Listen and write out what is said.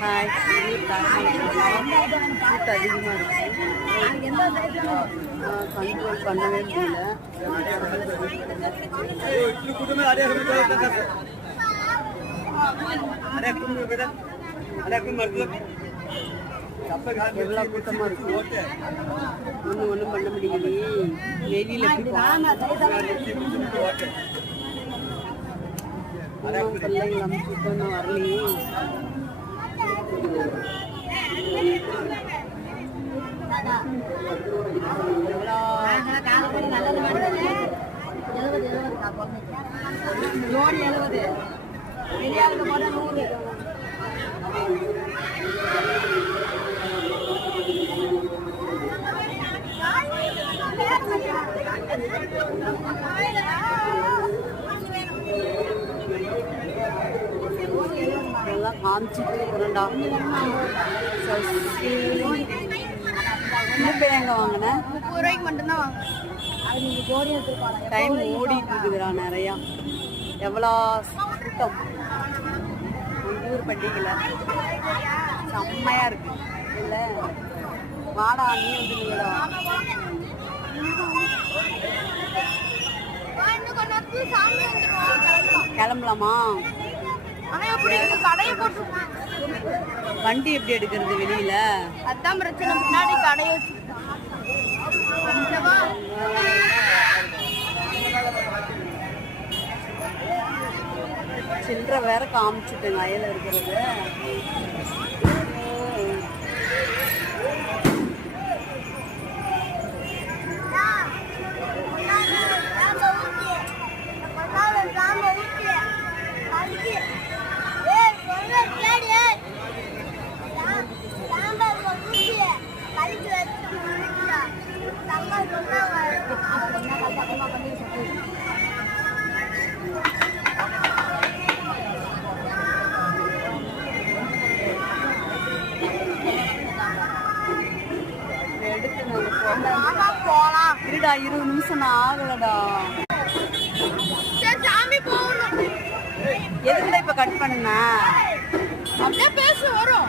Hi, கூட்டம் அதிகமாக இருக்குது. கண்ட்ரோல் பண்ணவே முடியல. எவ்வளோ கூட்டமாக இருக்கு. ஒன்றும் பண்ண முடியல. வெளியில் பிள்ளைங்க அமைச்சுட்டு ஒன்றும் வரலையே. லோன் 70 வெளியாகுது போல 100. எல்லாம் காமிச்சிட்டு இருக்கிறேன்டா. எங்க வாங்கினேன் 30 ரூபாய்க்கு மட்டும்தான் வாங்கினேன். டைம் ஓடிட்டு இருக்குதுடா நிறையா. எவ்வளோ கூட்டம் ஊர் பண்டிகையில் செம்மையா இருக்கு இல்லை? வாடா நீ வந்துடுங்களா? கிளம்பலாமா? வண்டி எப்படி எடுக்கிறது வெளியில? அதான் பிரச்சனை. முன்னாடி கடையை சில்லற வேற காமிச்சுட்டுங்க அயல இருக்கிறது. இருடா 20 நிமிஷம் ஆகலடா. எதுக்குடா இப்ப கட் பண்ண? அப்படியே பேச வரும்.